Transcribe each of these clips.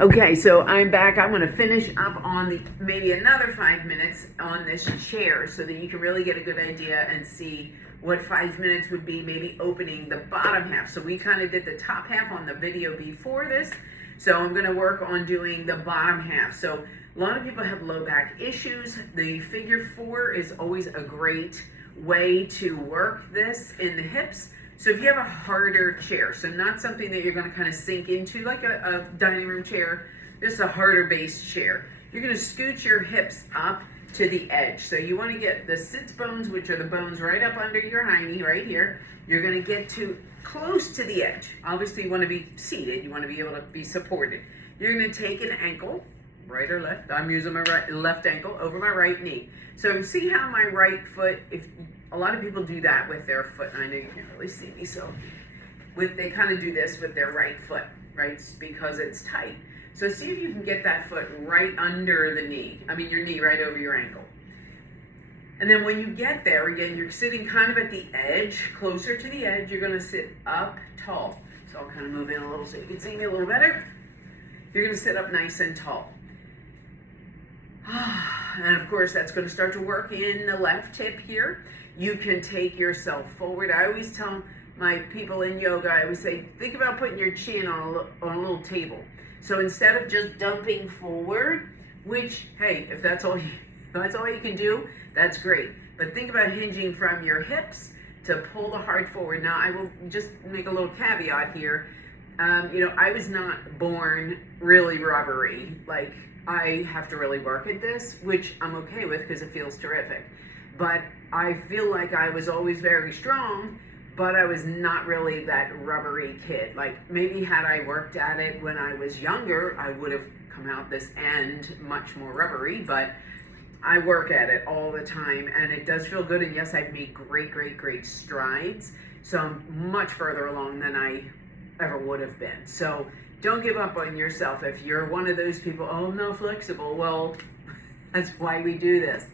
Okay, so I'm back. I'm going to finish up on maybe another 5 minutes on this chair so that you can really get a good idea and see what 5 minutes would be, maybe opening the bottom half. So we kind of did the top half on the video before this. So I'm going to work on doing the bottom half. So a lot of people have low back issues. The figure 4 is always a great way to work this in the hips. So if you have a harder chair, so not something that you're going to kind of sink into like a dining room chair, just a harder base chair, you're going to scoot your hips up to the edge. So you want to get the sits bones, which are the bones right up under your hiney right here. You're going to get to close to the edge. Obviously you want to be seated. You want to be able to be supported. You're going to take an ankle, right or left. I'm using my left ankle over my right knee. So see how my right foot, if a lot of people do that with their foot, and I know you can't really see me, so they kind of do this with their right foot, right? Because it's tight. So see if you can get that foot right under the knee. I mean your knee right over your ankle. And then when you get there, again, you're sitting kind of at the edge, closer to the edge. You're going to sit up tall. So I'll kind of move in a little so you can see me a little better. You're going to sit up nice and tall. And of course, that's going to start to work in the left hip here. You can take yourself forward. I always tell my people in yoga, I always say, think about putting your chin on a little table. So instead of just dumping forward, which, hey, if that's all you can do, that's great. But think about hinging from your hips to pull the heart forward. Now, I will just make a little caveat here. I was not born really rubbery. Like, I have to really work at this, which I'm okay with because it feels terrific. But I feel like I was always very strong, but I was not really that rubbery kid. Like, maybe had I worked at it when I was younger, I would have come out this end much more rubbery, but I work at it all the time and it does feel good. And yes, I've made great strides. So I'm much further along than I ever would have been. So don't give up on yourself. If you're one of those people, oh, I'm not flexible, well, that's why we do this.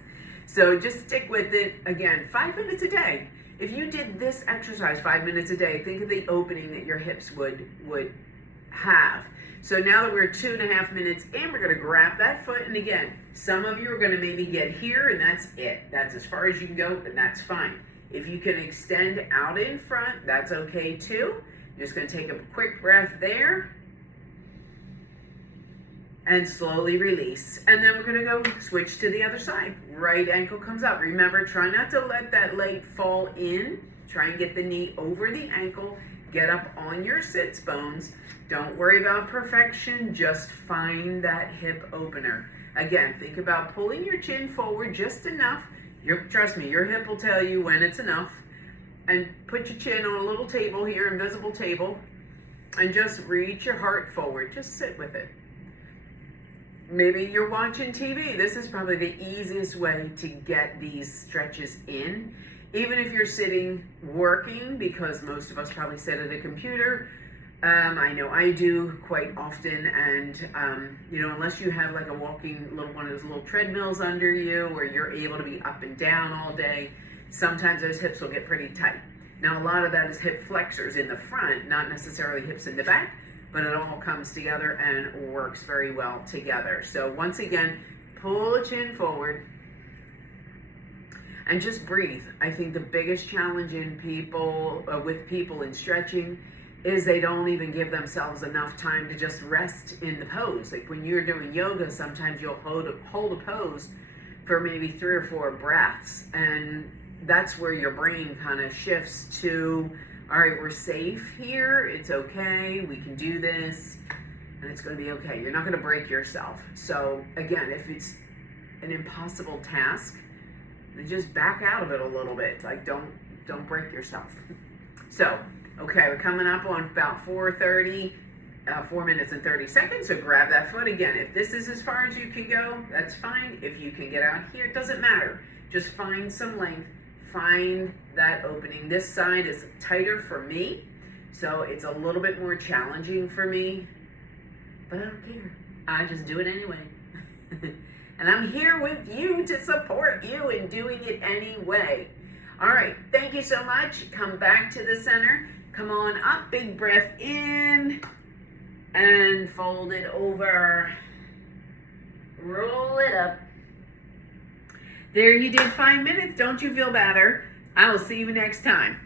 So just stick with it. Again, 5 minutes a day. If you did this exercise 5 minutes a day, think of the opening that your hips would have. So now that we're 2.5 minutes in, we're going to grab that foot. And again, some of you are going to maybe get here and that's it. That's as far as you can go, and that's fine. If you can extend out in front, that's okay too. You're just going to take a quick breath there. And slowly release. And then we're going to go switch to the other side. Right ankle comes up. Remember, try not to let that leg fall in. Try and get the knee over the ankle. Get up on your sits bones. Don't worry about perfection. Just find that hip opener. Again, think about pulling your chin forward just enough. Trust me, your hip will tell you when it's enough. And put your chin on a little table here, invisible table. And just reach your heart forward. Just sit with it. Maybe you're watching TV. This is probably the easiest way to get these stretches in. Even if you're sitting working, because most of us probably sit at a computer. I know I do quite often. And, unless you have like a walking, one of those little treadmills under you where you're able to be up and down all day, sometimes those hips will get pretty tight. Now, a lot of that is hip flexors in the front, not necessarily hips in the back. But it all comes together and works very well together. So once again, pull the chin forward and just breathe. I think the biggest challenge in with people in stretching is they don't even give themselves enough time to just rest in the pose. Like when you're doing yoga, sometimes you'll hold a pose for maybe 3 or 4 breaths. And that's where your brain kind of shifts to, all right, we're safe here. It's okay. We can do this. And it's going to be okay. You're not going to break yourself. So again, if it's an impossible task, then just back out of it a little bit. Like don't break yourself. So, okay, we're coming up on about 4:30, 4 minutes and 30 seconds. So grab that foot again. If this is as far as you can go, that's fine. If you can get out here, it doesn't matter. Just find some length. Find that opening. This side is tighter for me, so it's a little bit more challenging for me, but I don't care. I just do it anyway. And I'm here with you to support you in doing it anyway. All right, thank you so much. Come back to the center. Come on up, big breath in and fold it over. Roll it up. There you did 5 minutes. Don't you feel better? I will see you next time.